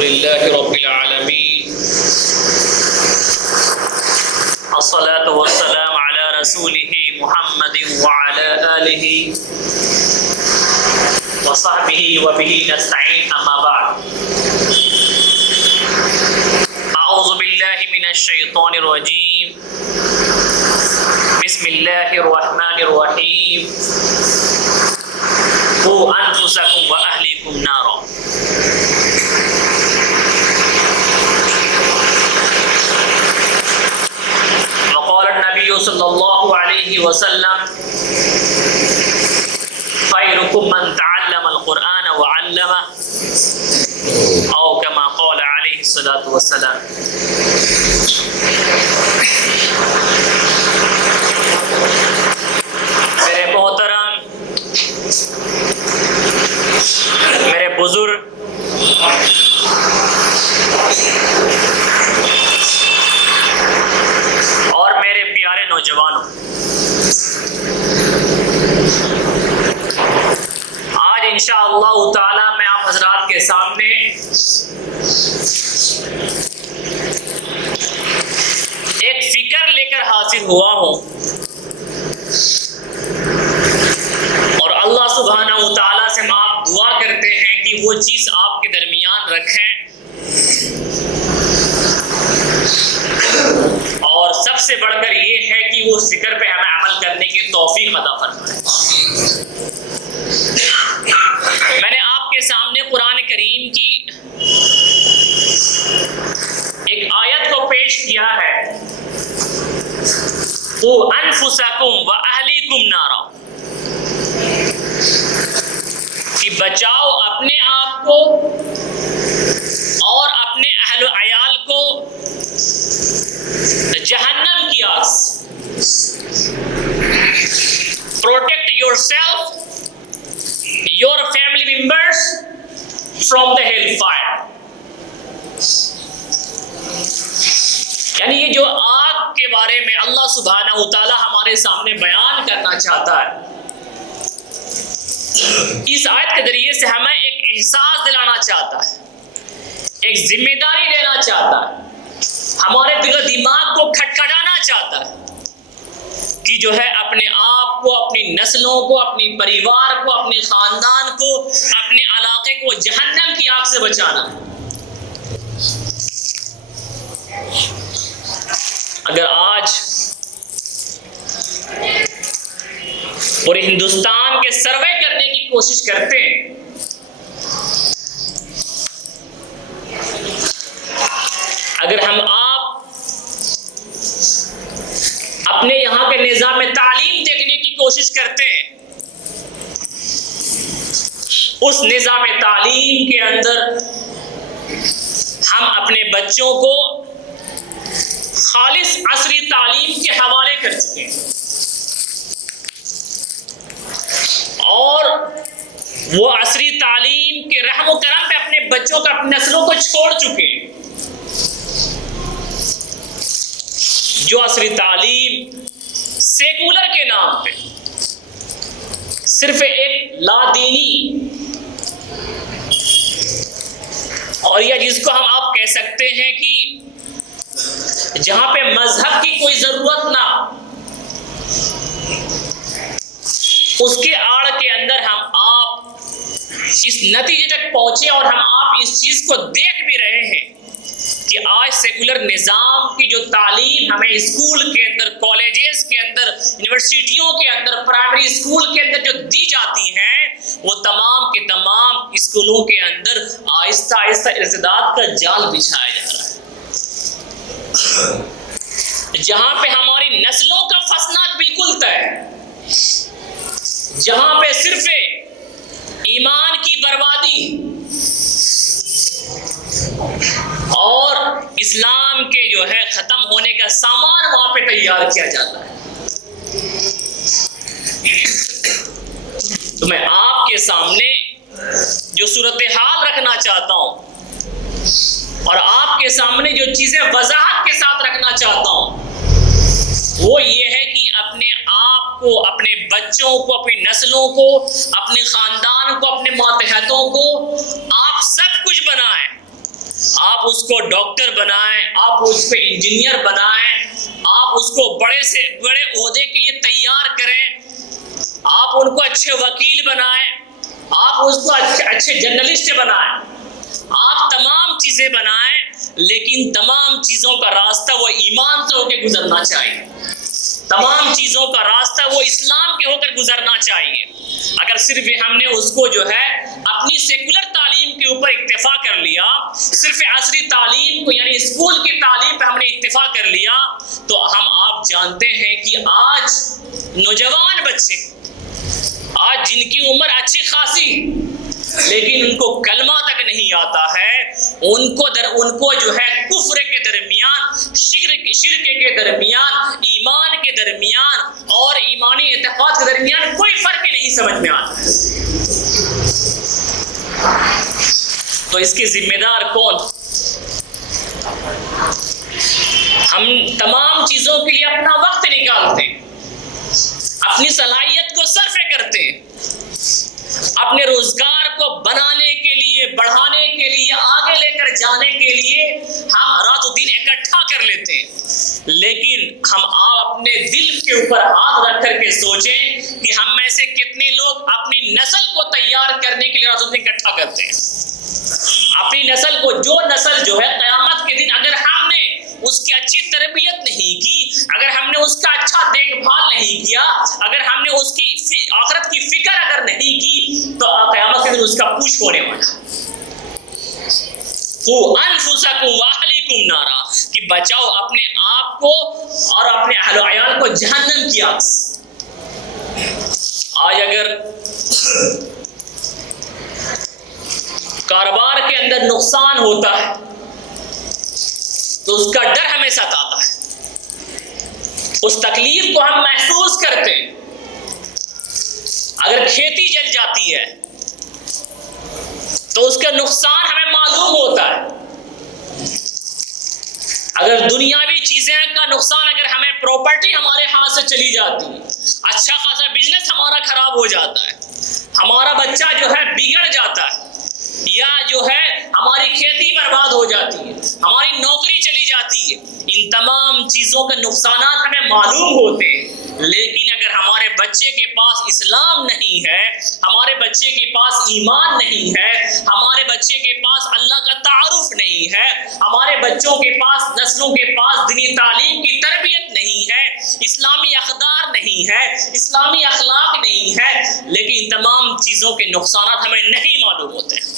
لله رب العالمين الصلاة والسلام على رسوله محمد وعلى آله وصحبه وبه نستعين أما بعد أعوذ بالله من الشيطان الرجيم بسم الله الرحمن الرحيم قوا أنفسكم وأهليكم نارا وقال النبي صلى الله عليه وسلم خيركم من تعلم القرآن وعلمه أو كما قال عليه الصلاة والسلام. میرے محترم، میرے بزرگ، اور میرے پیارے نوجوانوں، آج انشاءاللہ تعالی میں آپ حضرات کے سامنے ایک فکر لے کر حاضر ہوا ہوں، اور اللہ سبحانہ و تعالیٰ سے ہم آپ دعا کرتے ہیں کہ وہ چیز آپ کے درمیان رکھیں، اور سب سے بڑھ کر یہ ہے کہ وہ فکر پہ ہمیں عمل کرنے کی توفیق عطا فرمائے۔ میں نے آپ کے سامنے قرآن کریم کی ایک آیت کو پیش کیا ہے، قُوا أَنفُسَكُمْ وَأَهْلِيكُمْ نَارًا، کہ بچاؤ اپنے آپ کو اور اپنے اہل و عیال کو جہنم کی آگ سے۔ Protect yourself, your family members from the hellfire. یعنی یہ جو آگ کے بارے میں اللہ سبحانہ و تعالی ہمارے سامنے بیان کرنا چاہتا ہے، اس آیت کے ذریعے سے ہمیں ایک احساس دلانا چاہتا ہے، ایک ذمہ داری دینا چاہتا ہے، ہمارے دماغ کو کھٹکھٹانا چاہتا ہے کہ جو ہے اپنے آپ کو، اپنی نسلوں کو، اپنی پریوار کو، اپنے خاندان کو، اپنے علاقے کو جہنم کی آگ سے بچانا ہے۔ اگر آج پورے ہندوستان کے سروے کرنے کی کوشش کرتے ہیں، اگر ہم آپ اپنے یہاں کے نظام تعلیم دیکھنے کی کوشش کرتے ہیں، اس نظام تعلیم کے اندر ہم اپنے بچوں کو خالص عصری تعلیم کے حوالے کر چکے ہیں، اور وہ عصری تعلیم کے رحم و کرم پہ اپنے بچوں کو، اپنی نسلوں کو چھوڑ چکے ہیں۔ جو عصری تعلیم سیکولر کے نام پہ صرف ایک لادینی، اور یا جس کو ہم آپ کہہ سکتے ہیں کہ جہاں پہ مذہب کی کوئی ضرورت نہ، اس کے آڑ کے اندر ہم آپ اس نتیجے تک پہنچے، اور ہم آپ اس چیز کو دیکھ بھی رہے ہیں کہ آج سیکولر نظام کی جو تعلیم ہمیں اسکول کے اندر، کالجز کے اندر، یونیورسٹیوں کے اندر، پرائمری اسکول کے اندر جو دی جاتی ہیں، وہ تمام کے تمام اسکولوں کے اندر آہستہ آہستہ ارتداد کا جال بچھایا جا رہا ہے، جہاں پہ ہماری نسلوں کا فساد بالکل طے، جہاں پہ صرف ایمان کی بربادی اور اسلام کے جو ہے ختم ہونے کا سامان وہاں پہ تیار کیا جاتا ہے۔ تو میں آپ کے سامنے جو صورتحال رکھنا چاہتا ہوں، اور آپ کے سامنے جو چیزیں وضاحت کے ساتھ رکھنا چاہتا ہوں، وہ یہ ہے کہ اپنے آپ کو، اپنے بچوں کو، اپنی نسلوں کو، اپنے خاندان کو، اپنے ماتحتوں کو آپ سب کچھ بنائیں، آپ اس کو ڈاکٹر بنائیں، آپ اس کو انجینئر بنائیں، آپ اس کو بڑے سے بڑے عہدے کے لیے تیار کریں، آپ ان کو اچھے وکیل بنائیں، آپ اس کو اچھے جرنلسٹ بنائیں، آپ تمام چیزیں بنائیں، لیکن تمام چیزوں کا راستہ وہ ایمان سے ہو کے گزرنا چاہیے، تمام چیزوں کا راستہ وہ اسلام کے ہو کر گزرنا چاہیے۔ اگر صرف ہم نے اس کو جو ہے اپنی سیکولر تعلیم کے اوپر اکتفا کر لیا، صرف عصری تعلیم کو یعنی اسکول کی تعلیم پہ ہم نے اکتفا کر لیا، تو آپ جانتے ہیں کہ آج نوجوان بچے آج جن کی عمر اچھی خاصی لیکن ان کو کلمہ تک نہیں آتا ہے، ان کو جو ہے کفر کے درمیان، شرک کے درمیان، ایمان کے درمیان اور ایمانی اعتقاد کے درمیان کوئی فرق نہیں سمجھ میں آتا ہے۔ تو اس کے ذمہ دار کون؟ ہم تمام چیزوں کے لیے اپنا وقت نکالتے ہیں، اپنی صلاحیت کو صرف کرتے ہیں، اپنے روزگار کو بنانے کے لیے، بڑھانے کے لیے، آگے لے کر جانے کے لیے ہم رات و دن اکٹھا کر لیتے ہیں، لیکن ہم اپنے دل کے اوپر ہاتھ رکھ کر کے سوچیں کہ ہم میں سے کتنے لوگ اپنی نسل کو تیار کرنے کے لیے رات و دن اکٹھا کرتے ہیں، اپنی نسل کو، جو نسل جو ہے قیامت کے دن اگر ہم نے اس کی اچھی تربیت نہیں کی، اگر ہم نے اس کا اچھا دیکھ بھال نہیں کیا، اگر ہم نے اس کی آخرت کی فکر اگر نہیں کی، تو قیامت کے دن اس کا پوچھ ہونے والا۔ قُوا أَنفُسَكُمْ وَأَهْلِيكُمْ نَارًا، کہ بچاؤ اپنے آپ کو اور اپنے اہل و عیال کو جہنم کی آگ سے۔ آج اگر کاروبار کے اندر نقصان ہوتا ہے تو اس کا ڈر ہمیں ستاتا ہے، اس تکلیف کو ہم محسوس کرتے ہیں۔ اگر کھیتی جل جاتی ہے تو اس کا نقصان ہمیں معلوم ہوتا ہے، اگر دنیاوی چیزیں کا نقصان، اگر ہمیں پراپرٹی ہمارے ہاتھ سے چلی جاتی ہے، اچھا خاصا بزنس ہمارا خراب ہو جاتا ہے، ہمارا بچہ جو ہے بگڑ جاتا ہے، یا جو ہے ہماری کھیتی برباد ہو جاتی ہے، ہماری نوکری چلی جاتی ہے، ان تمام چیزوں کے نقصانات ہمیں معلوم ہوتے ہیں، لیکن اگر ہمارے بچے کے پاس اسلام نہیں ہے، ہمارے بچے کے پاس ایمان نہیں ہے، ہمارے بچے کے پاس اللہ کا تعارف نہیں ہے، ہمارے بچوں کے پاس، نسلوں کے پاس دینی تعلیم کی تربیت نہیں ہے، اسلامی اقدار نہیں ہے، اسلامی اخلاق نہیں ہے، لیکن ان تمام چیزوں کے نقصانات ہمیں نہیں معلوم ہوتے ہیں۔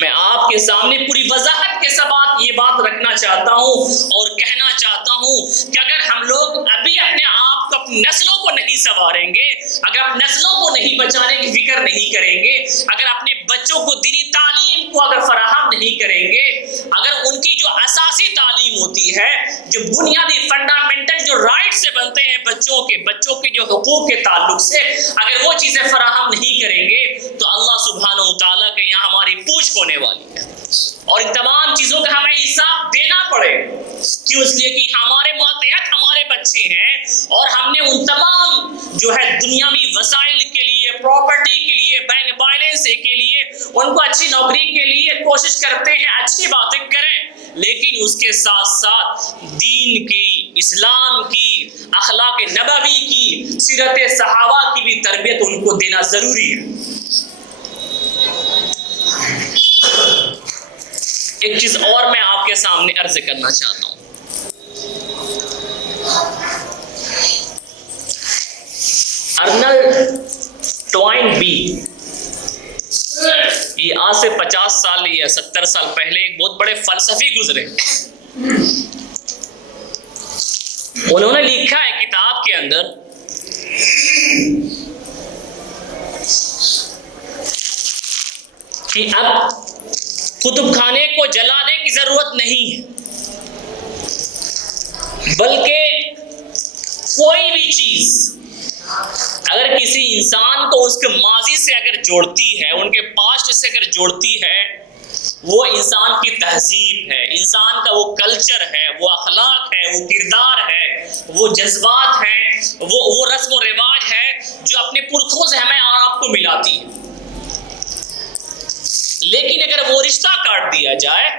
میں آپ کے سامنے پوری وضاحت کے ساتھ یہ بات رکھنا چاہتا ہوں اور کہنا چاہتا ہوں کہ اگر ہم لوگ ابھی اپنے آپ کو، اپنی نسلوں کو نہیں سنواریں گے، اگر اپنی نسلوں کو نہیں بچانے کی فکر نہیں کریں گے، اگر اپنے بچوں کو دینی تعلیم کو اگر فراہم نہیں کریں گے، اگر ان کی جو اساسی تعلیم ہوتی ہے، جو بنیادی فنڈامنٹل جو رائٹ سے بنتے ہیں بچوں کے جو حقوق کے تعلق سے، اگر وہ چیزیں فراہم نہیں کریں گے تو اللہ سبحانہ و تعالیٰ کے یہاں ہماری پوچھ ہونے والی ہے، اور ان تمام چیزوں کا ہمیں حساب دینا پڑے، کیوں؟ اس لیے کہ ہمارے ماتحت ہمارے بچے ہیں، اور ہم نے ان تمام جو ہے دنیاوی وسائل کے لیے، پراپرٹی کے لیے، بینک بیلنس کے لیے، ان کو اچھی نوکری کے لیے کوشش کرتے ہیں، اچھی باتیں کریں، لیکن اس کے ساتھ ساتھ دین کی، اسلام کی، اخلاق نبوی کی، سیرت صحابہ کی بھی تربیت ان کو دینا ضروری ہے۔ ایک چیز اور میں آپ کے سامنے عرض کرنا چاہتا ہوں، ارنلڈ ٹوائن بی، یہ آج سے 50 سال یا 70 سال پہلے ایک بہت بڑے فلسفی گزرے، انہوں نے لکھا ہے کتاب کے اندر کہ اب کتب خانے کو جلانے کی ضرورت نہیں ہے، بلکہ کوئی بھی چیز اگر کسی انسان کو اس کے ماضی سے اگر جوڑتی ہے، ان کے پاسٹ سے اگر جوڑتی ہے، وہ انسان کی تہذیب ہے، انسان کا وہ کلچر ہے، وہ اخلاق ہے، وہ کردار ہے، وہ جذبات ہیں، وہ رسم و رواج ہے جو اپنے پرکھوں سے ہمیں اور آپ کو ملاتی ہے۔ لیکن اگر وہ رشتہ کاٹ دیا جائے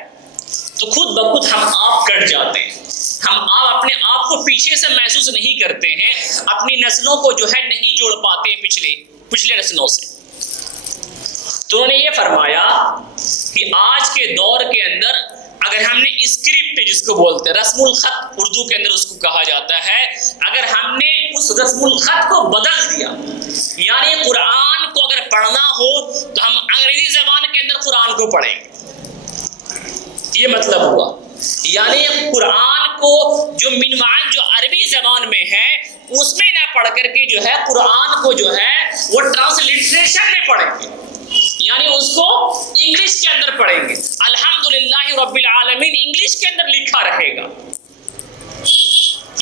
تو خود بخود ہم آپ کٹ جاتے ہیں. ہم آپ اپنے آپ کو پیچھے سے محسوس نہیں کرتے ہیں, اپنی نسلوں کو جو ہے نہیں جوڑ پاتے پچھلے نسلوں سے. تو انہوں نے یہ فرمایا کہ آج کے دور کے اندر اگر ہم نے اسکرپٹ جس کو بولتے ہیں رسم الخط اردو کے اندر اس کو کہا جاتا ہے, اگر ہم نے اس رسم الخط کو بدل دیا, یعنی قرآن کو اگر پڑھنا ہو تو ہم انگریزی زبان کے اندر قرآن کو پڑھیں گے, یہ مطلب ہوا. یعنی قرآن کو جو منوعات جو عربی زبان میں ہے اس میں نہ پڑھ کر کے جو ہے قرآن کو جو ہے وہ ٹرانسلیٹریشن میں پڑھیں گے, یعنی اس کو انگلش کے اندر پڑھیں گے. الحمدللہ رب العالمین انگلش کے اندر لکھا رہے گا,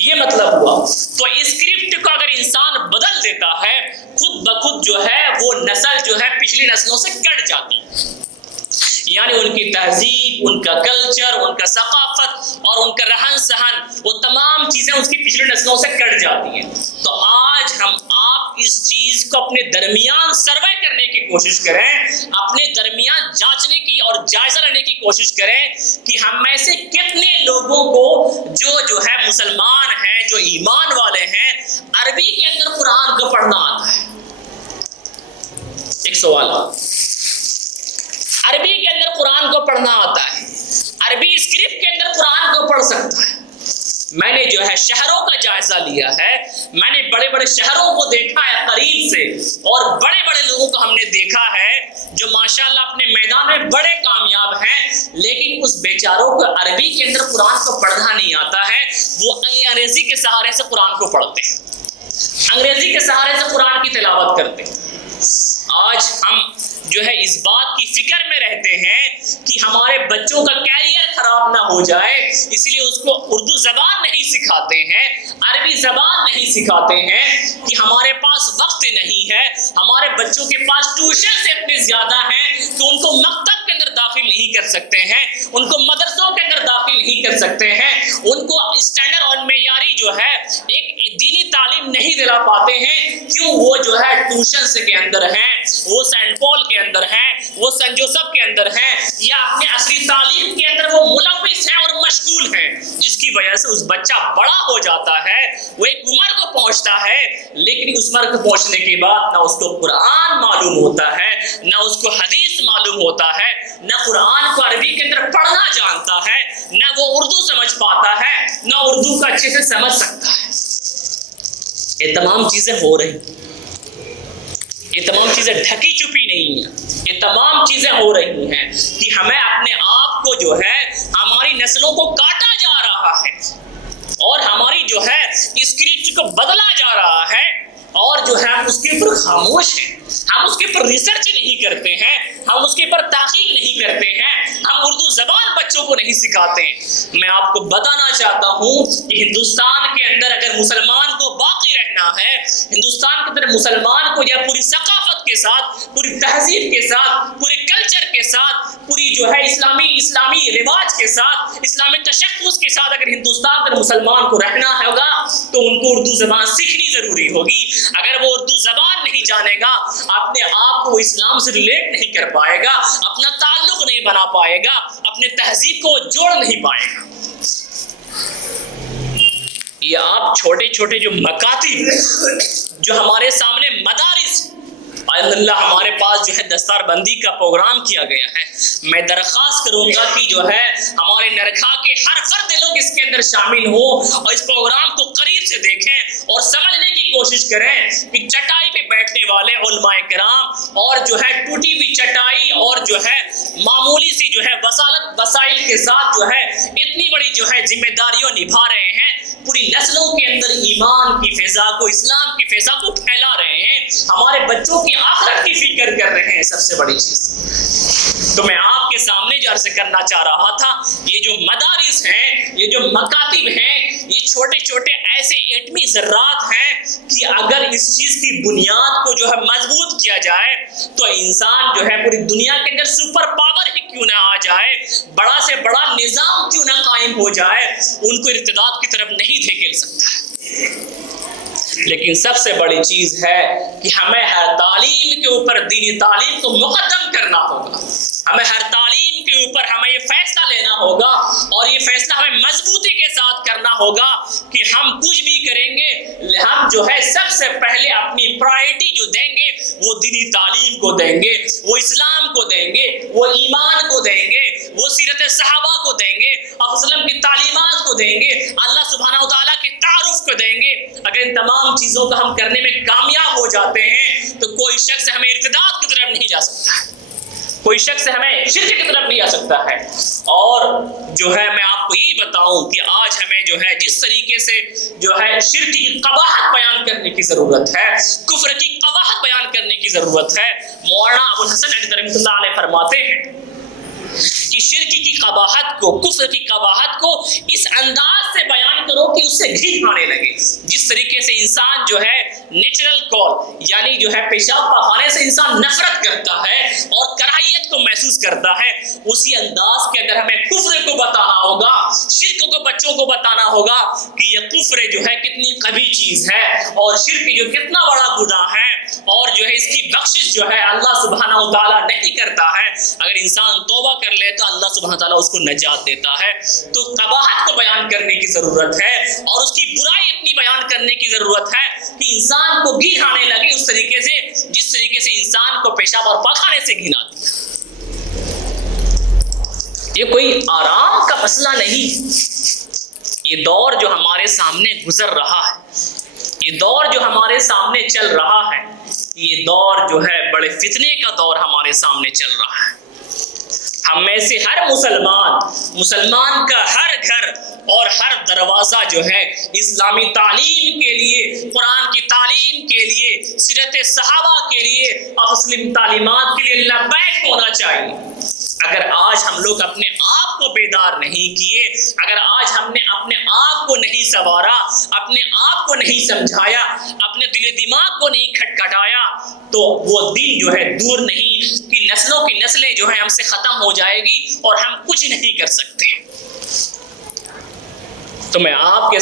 یہ مطلب ہوا. تو اسکرپٹ کو اگر انسان بدل دیتا ہے خود بخود جو ہے وہ نسل جو ہے پچھلی نسلوں سے کٹ جاتی ہے. یعنی ان کی تہذیب, ان کا کلچر, ان کا ثقافت اور ان کا رہن سہن, وہ تمام چیزیں اس کی پچھلی نسلوں سے کٹ جاتی ہیں. تو آج ہم آپ اس چیز کو اپنے درمیان سروے کرنے کی کوشش کریں, اپنے درمیان جانچنے کی اور جائزہ لینے کی کوشش کریں کہ ہم میں سے کتنے لوگوں کو جو ہے مسلمان ہیں, جو ایمان والے ہیں, عربی کے اندر قرآن کو پڑھنا آتا ہے. ایک سوال, عربی کے اندر قرآن کو پڑھنا آتا ہے, عربی اسکرپٹ کے اندر قرآن کو پڑھ سکتا ہے. میں نے جو ہے شہروں کا جائزہ لیا ہے, میں نے بڑے بڑے شہروں کو دیکھا ہے قریب سے, اور بڑے بڑے لوگوں کو ہم نے دیکھا ہے جو ماشاءاللہ اپنے میدان میں بڑے کامیاب ہیں, لیکن اس بیچاروں کو عربی کے اندر قرآن کو پڑھنا نہیں آتا ہے. وہ انگریزی کے سہارے سے قرآن کو پڑھتے ہیں, انگریزی کے سہارے سے قرآن کی تلاوت کرتے ہیں. آج ہم جو ہے اس بات کی فکر میں رہتے ہیں کہ ہمارے بچوں کا کیریئر خراب نہ ہو جائے, اس لیے اس کو اردو زبان نہیں سکھاتے ہیں, عربی زبان نہیں سکھاتے ہیں, کہ ہمارے پاس وقت نہیں ہے, ہمارے بچوں کے پاس ٹیوشن سے اتنے زیادہ ہیں کہ ان کو مکتب کے اندر داخل نہیں کر سکتے ہیں, ان کو مدرسوں کے اندر داخل نہیں کر سکتے ہیں, ان کو اسٹینڈرڈ اور معیاری جو ہے ایک دینی تعلیم نہیں دلا پاتے ہیں. کیوں؟ وہ جو ہے ٹیوشن سے کے اندر ہیں, وہ سینٹ پال کے اندر ہیں, وہ سنت جوسف کے اندر ہیں, یا اپنے اصلی تعلیم کے اندر وہ ملوث ہیں اور مشغول ہیں, جس کی وجہ سے اس بچہ بڑا ہو جاتا ہے, وہ ایک عمر کو پہنچتا ہے, لیکن اس عمر کو پہنچنے کے بعد نہ اس کو قرآن معلوم ہوتا ہے, نہ اس کو حدیث معلوم ہوتا ہے, نہ قرآن کو عربی کے اندر پڑھنا جانتا ہے, نہ وہ اردو سمجھ پاتا ہے, نہ اردو کو اچھے سے سمجھ سکتا ہے. یہ تمام چیزیں ہو رہی, یہ تمام چیزیں ڈھکی چھپی نہیں ہیں, یہ تمام چیزیں ہو رہی ہیں کہ ہمیں اپنے آپ کو جو ہے ہماری نسلوں کو کاٹا جا رہا ہے, اور ہماری جو ہے اسکرپٹ کو بدلا جا رہا ہے, اور جو ہے ہم اس کے اوپر خاموش ہیں, ہم اس کے اوپر ریسرچ نہیں کرتے ہیں, ہم اس کے اوپر تحقیق نہیں کرتے ہیں, ہم اردو زبان بچوں کو نہیں سکھاتے ہیں. میں آپ کو بتانا چاہتا ہوں کہ ہندوستان کے اندر اگر مسلمان کو باقی رہنا ہے, ہندوستان کے اندر مسلمان کو یا پوری ثقافت کے ساتھ, پوری تہذیب کے ساتھ, پورے کلچر کے ساتھ, پوری جو ہے اسلامی رواج کے ساتھ, اسلامی تشخص کے ساتھ اگر ہندوستان کے مسلمان کو رہنا ہوگا تو ان کو اردو زبان سیکھنی ضروری ہوگی. اگر وہ اردو زبان نہیں جانے گا, اپنے آپ کو اسلام سے ریلیٹ نہیں کر پائے گا, اپنا تعلق نہیں بنا پائے گا, اپنے تہذیب کو جوڑ نہیں پائے گا. یہ آپ چھوٹے چھوٹے جو مکاتب جو ہمارے سامنے مدارس, اللہ ہمارے پاس جو ہے دستار بندی کا پروگرام کیا گیا ہے, میں درخواست کروں گا کہ جو ہے ہمارے نرکھا کے ہر فرد لوگ اس کے اندر شامل ہوں اور اس پروگرام کو قریب سے دیکھیں اور سمجھنے کی کوشش کریں کہ چٹائی پہ بیٹھنے والے علماء کرام اور جو ہے ٹوٹی ہوئی چٹائی اور جو ہے معمولی سی جو ہے وسائل کے ساتھ جو ہے اتنی بڑی جو ہے ذمہ داریوں نبھا رہے ہیں, پوری نسلوں کے اندر ایمان کی فضا کو, اسلام کی فضا کو پھیلا رہے ہیں, ہمارے بچوں کی آخرت کی فکر کر رہے ہیں. سب سے بڑی چیز تو میں آپ کے سامنے جو عرض کرنا چاہ رہا تھا, یہ جو مدارس ہیں, یہ جو مکاتب ہیں, یہ چھوٹے چھوٹے ایسے ایٹمی ذرات ہیں کہ اگر اس چیز کی بنیاد کو جو ہے مضبوط کیا جائے تو انسان جو ہے پوری دنیا کے اندر سپر پاور ہی کیوں نہ آ جائے, بڑا سے بڑا نظام کیوں نہ قائم ہو جائے, ان کو ارتداد کی طرف نہیں دھکیل سکتا ہے. لیکن سب سے بڑی چیز ہے کہ ہمیں ہر تعلیم کے اوپر دینی تعلیم کو مقدم کرنا ہوگا, ہمیں سے پہلے اپنی پرائرٹی جو دیں گے وہ دینی تعلیم کو دیں گے، وہ اسلام کو دیں گے، وہ ایمان کو دیں گے، وہ سیرت صحابہ کو دیں گے، آپ وسلم کی تعلیمات کو دیں گے، اللہ سبحانہ وتعالیٰ کے تعارف کو دیں گے۔ اگر ان تمام چیزوں کو ہم کرنے میں کامیاب ہو جاتے ہیں تو کوئی شخص ہمیں ارتداد کی طرف نہیں جا سکتا ہے، کوئی شخص ہمیں شرک کی طرف نہیں آ سکتا ہے۔ اور جو ہے میں آپ کو یہی بتاؤں کہ آج ہمیں جو ہے جس طریقے سے جو ہے شرک کی قباحت بیان کرنے کی ضرورت ہے، کفر کی قباحت بیان کرنے کی ضرورت ہے۔ مولانا ابو الحسن علی رحمۃ اللہ علیہ فرماتے ہیں کہ شرک کی قباحت کو، کفر کی قباحت کو اس انداز سے بیان کرو کہ اس سے گھن آنے لگے۔ جس طریقے سے انسان جو ہے نیچرل کال یعنی جو ہے پیشاب پخانے سے انسان نفرت کرتا ہے اور کراہیت کو محسوس کرتا ہے، اسی انداز کے اندر ہمیں کفر کو بتانا ہوگا، شرک کو بچوں کو بتانا ہوگا کہ یہ کفر جو ہے کتنی قبیح چیز ہے اور شرک جو کتنا بڑا گناہ ہے، اور جو ہے اس کی بخشش جو ہے اللہ سبحانہ و تعالیٰ نہیں کرتا ہے۔ اگر انسان توبہ کر لے تو اللہ سبحانہ تعالیٰ اس کو نجات دیتا ہے۔ تو قباحت کو بیان کرنے کی ضرورت ہے اور اس کی برائی اتنی بیان کرنے کی ضرورت ہے کہ انسان کو گھن آنے لگے اس طریقے سے جس طریقے سے انسان کو پیشاب اور پخانے سے گھن آتی ہے۔ یہ کوئی آرام کا مسئلہ نہیں، یہ دور جو ہمارے سامنے گزر رہا ہے، یہ دور جو ہمارے سامنے چل رہا ہے، یہ دور جو ہے بڑے فتنے کا دور ہمارے سامنے چل رہا ہے۔ ہم میں سے ہر مسلمان کا ہر گھر اور ہر دروازہ جو ہے اسلامی تعلیم کے لیے، قرآن کی تعلیم کے لیے، سیرت صحابہ کے لیے اور مسلم تعلیمات کے لیے لبیک ہونا چاہیے۔ اگر آج ہم لوگ اپنے آپ کو بیدار نہیں کیے، اگر آج ہم نے اپنے آپ کو نہیں سنوارا، اپنے آپ کو نہیں سمجھایا، اپنے دل دماغ کو نہیں کھٹکھٹایا، تو وہ دن جو ہے دور نہیں کہ نسلوں کی نسلیں جو ہے ہم سے ختم ہو جائے گی اور ہم کچھ نہیں کر سکتے۔ تو میں آپ کے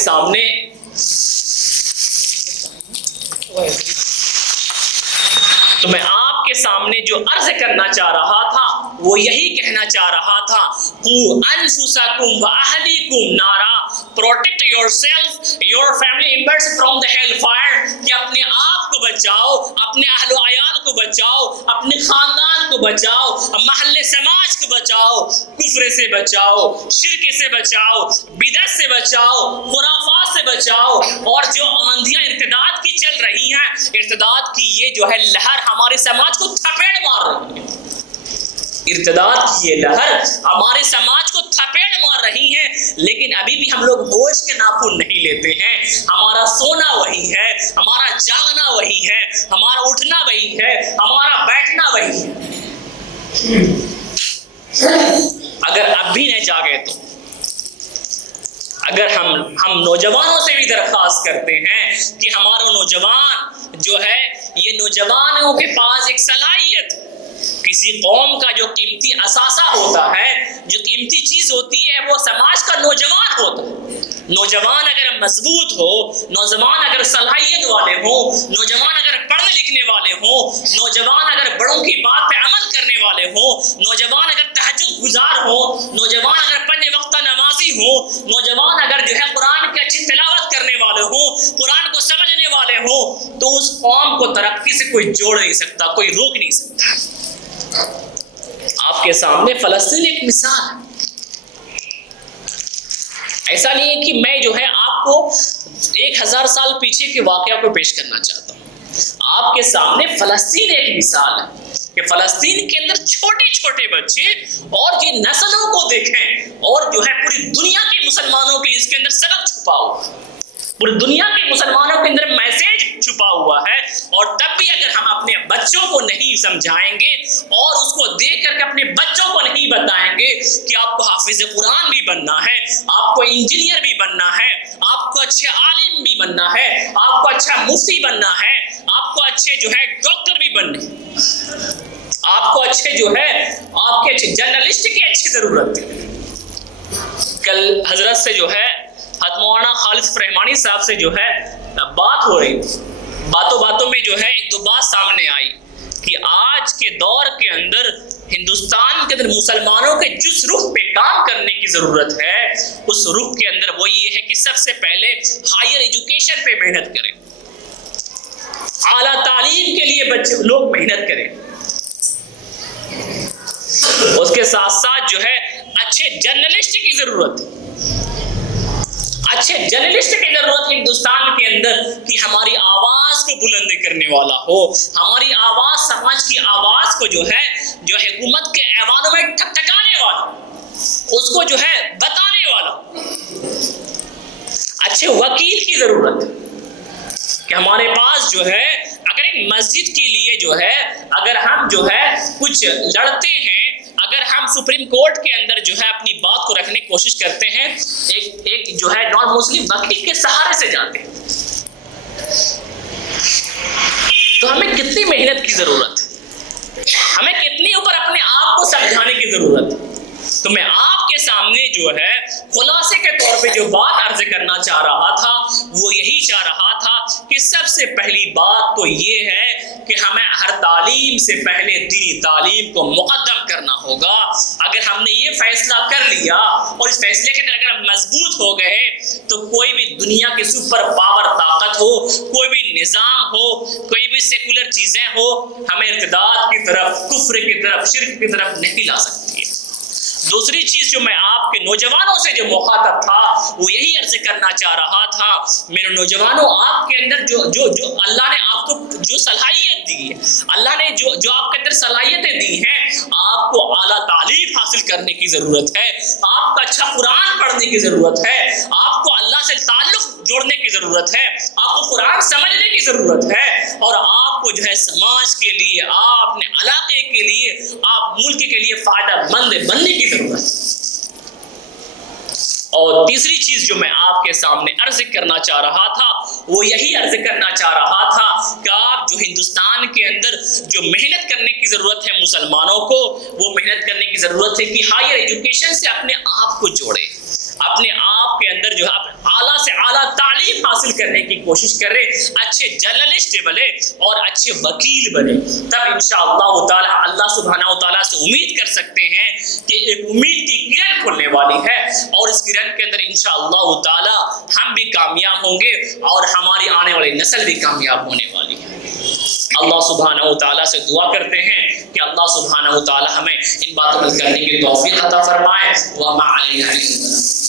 سامنے جو عرض کرنا چاہ رہا تھا وہ یہی کہنا چاہ رہا تھا، قُوا أَنفُسَكُمْ وَأَهْلِيكُمْ نَارًا، protect yourself, your family members from the hellfire، کہ اپنے آپ کو بچاؤ، اپنے اہل و عیال کو بچاؤ، اپنے خاندان کو بچاؤ، محلے سماج کو بچاؤ، کفر سے بچاؤ، شرک سے بچاؤ، بدعت سے بچاؤ، خرافات سے بچاؤ، اور جو آندیاں ارتداد کی چل رہی ہیں، ارتداد کی یہ جو ہے لہر ہمارے سماج کو تھپیڑ مار رہی ہے، ارتداد کی یہ لہر ہمارے سماج کو تھپیڑ مار رہی ہے، لیکن ابھی بھی ہم لوگ ہوش کے ناخن نہیں لیتے ہیں۔ ہمارا سونا وہی ہے، ہمارا جاگنا وہی ہے، ہمارا اٹھنا وہی ہے، ہمارا بیٹھنا وہی ہے۔ اگر اب بھی نہ جاگے تو اگر ہم نوجوانوں سے بھی درخواست کرتے ہیں کہ ہمارا نوجوان جو ہے، یہ نوجوانوں کے پاس ایک صلاحیت، کسی قوم کا جو قیمتی اثاثہ ہوتا ہے، جو قیمتی چیز ہوتی ہے، وہ سماج کا نوجوان ہوتا ہے۔ نوجوان اگر مضبوط ہو، نوجوان اگر صلاحیت والے ہوں، نوجوان اگر پڑھنے لکھنے والے ہوں، نوجوان اگر بڑوں کی بات پہ عمل کرنے والے ہوں، نوجوان اگر تہجد گزار ہوں، نوجوان اگر 5 وقت نمازی ہوں، نوجوان اگر جو ہے قرآن کی اچھی تلاوت کرنے والے ہوں، قرآن کو سمجھنے والے ہوں، تو اس قوم کو ترقی سے کوئی جوڑ نہیں سکتا، کوئی روک نہیں سکتا۔ آپ کے سامنے فلسطین ایک مثال ہے۔ ایسا نہیں ہے کہ میں جو ہے آپ کو 1000 سال پیچھے کے واقعہ کو پیش کرنا چاہتا ہوں۔ آپ کے سامنے فلسطین ایک مثال ہے کہ فلسطین کے اندر چھوٹے چھوٹے بچے اور جن نسلوں کو دیکھیں، اور جو ہے پوری دنیا کے مسلمانوں کے اس کے اندر سبق چھپا ہوا ہے، پوری دنیا کے مسلمانوں کے اندر میسیج چھپا ہوا ہے، اور تب بھی اگر ہم اپنے بچوں کو نہیں سمجھائیں گے اور اس کو دیکھ کر کے اپنے بچوں کو نہیں بتائیں گے کہ آپ کو حافظ قرآن بھی بننا ہے، آپ کو انجینئر بھی بننا ہے، آپ کو اچھے عالم بھی بننا ہے، آپ کو اچھا مفتی بننا ہے، آپ کو اچھے جو ہے ڈاکٹر بھی بننے، آپ کو اچھے جو ہے آپ کے اچھے جرنلسٹ کی اچھی ضرورت ہے۔ کل حضرت سے جو ہے مولانا خالد فرحمانی صاحب سے جو ہے بات ہو رہی، باتوں میں جو ہے ایک دو بات سامنے آئی کہ آج کے دور کے اندر ہندوستان کے اندر مسلمانوں کے جس رخ پہ کام کرنے کی ضرورت ہے، اس رخ کے اندر وہ یہ ہے کہ سب سے پہلے ہائر ایجوکیشن پہ محنت کریں، اعلیٰ تعلیم کے لیے بچے لوگ محنت کریں. اس کے ساتھ ساتھ جو ہے اچھے جرنلسٹ کی ضرورت ہے. اچھے جرنلسٹ کی ضرورت ہندوستان کے اندر کہ ہماری آواز کو بلند کرنے والا ہو، ہماری آواز، سماج کی آواز کو جو ہے جو حکومت کے ایوانوں میں ٹھکٹھکانے والا، اس کو جو ہے بتانے والا. اچھے وکیل کی ضرورت کہ ہمارے پاس جو ہے اگر ایک مسجد کے لیے جو ہے اگر ہم جو ہے کچھ لڑتے ہیں، اگر ہم سپریم کورٹ کے اندر جو ہے اپنی بات کو رکھنے کی کوشش کرتے ہیں، ایک جو ہے نان مسلم وکیل کے سہارے سے جاتے ہیں، تو ہمیں کتنی محنت کی ضرورت ہے، ہمیں کتنی اوپر اپنے آپ کو سمجھانے کی ضرورت ہے. تو میں آپ کے سامنے جو ہے خلاصے کے طور پہ جو بات عرض کرنا چاہ رہا تھا وہ یہی چاہ رہا تھا کہ سب سے پہلی بات تو یہ ہے کہ ہمیں ہر تعلیم سے پہلے دینی تعلیم کو مقدم کرنا ہوگا. اگر ہم نے یہ فیصلہ کر لیا اور اس فیصلے کے اندر اگر ہم مضبوط ہو گئے تو کوئی بھی دنیا کی سپر پاور طاقت ہو، کوئی بھی نظام ہو، کوئی بھی سیکولر چیزیں ہو، ہمیں ارتداد کی طرف، کفر کی طرف، شرک کی طرف نہیں لا سکتی ہے. دوسری چیز جو میں آپ کے نوجوانوں سے جو مخاطب تھا وہ یہی عرض کرنا چاہ رہا تھا، میرے نوجوانوں، آپ کے اندر جو اللہ نے آپ کو جو صلاحیت دی ہے، اللہ نے جو آپ کے اندر صلاحیتیں دی ہیں، آپ کو اعلیٰ تعلیم حاصل کرنے کی ضرورت ہے، آپ کو اچھا قرآن پڑھنے کی ضرورت ہے، آپ کو اللہ سے تعلق جوڑنے کی ضرورت ہے، آپ کو قرآن سمجھنے کی ضرورت ہے، اور آپ کو جو ہے سماج کے لیے، آپ اپنے علاقے کے لیے، آپ ملک کے لیے فائدہ مند بننے کی ضرورت ہے. اور تیسری چیز جو میں آپ کے سامنے عرض کرنا چاہ رہا تھا وہ یہی عرض کرنا چاہ رہا تھا کہ آپ جو ہندوستان کے اندر جو محنت کرنے کی ضرورت ہے مسلمانوں کو، وہ محنت کرنے کی ضرورت ہے کہ ہائر ایجوکیشن سے اپنے آپ کو جوڑے، اپنے آپ کے اندر جو ہے اعلیٰ سے اعلیٰ تعلیم حاصل کرنے کی کوشش کرے، اچھے جرنلسٹ بنے اور اچھے وکیل بنے. تب انشاءاللہ تعالی اللہ سبحانہ وتعالیٰ سے امید کر سکتے ہیں کہ ایک امید کی کرن کھلنے والی ہے، اور اس کرن کے اندر انشاءاللہ تعالی ہم بھی کامیاب ہوں گے اور ہماری آنے والی نسل بھی کامیاب ہونے والی ہے. اللہ سبحانہ وتعالیٰ سے دعا کرتے ہیں کہ اللہ سبحانہ وتعالیٰ ہمیں ان باتوں پر کرنے کی توفیق عطا فرمائے. وما علینا الا البلاغ.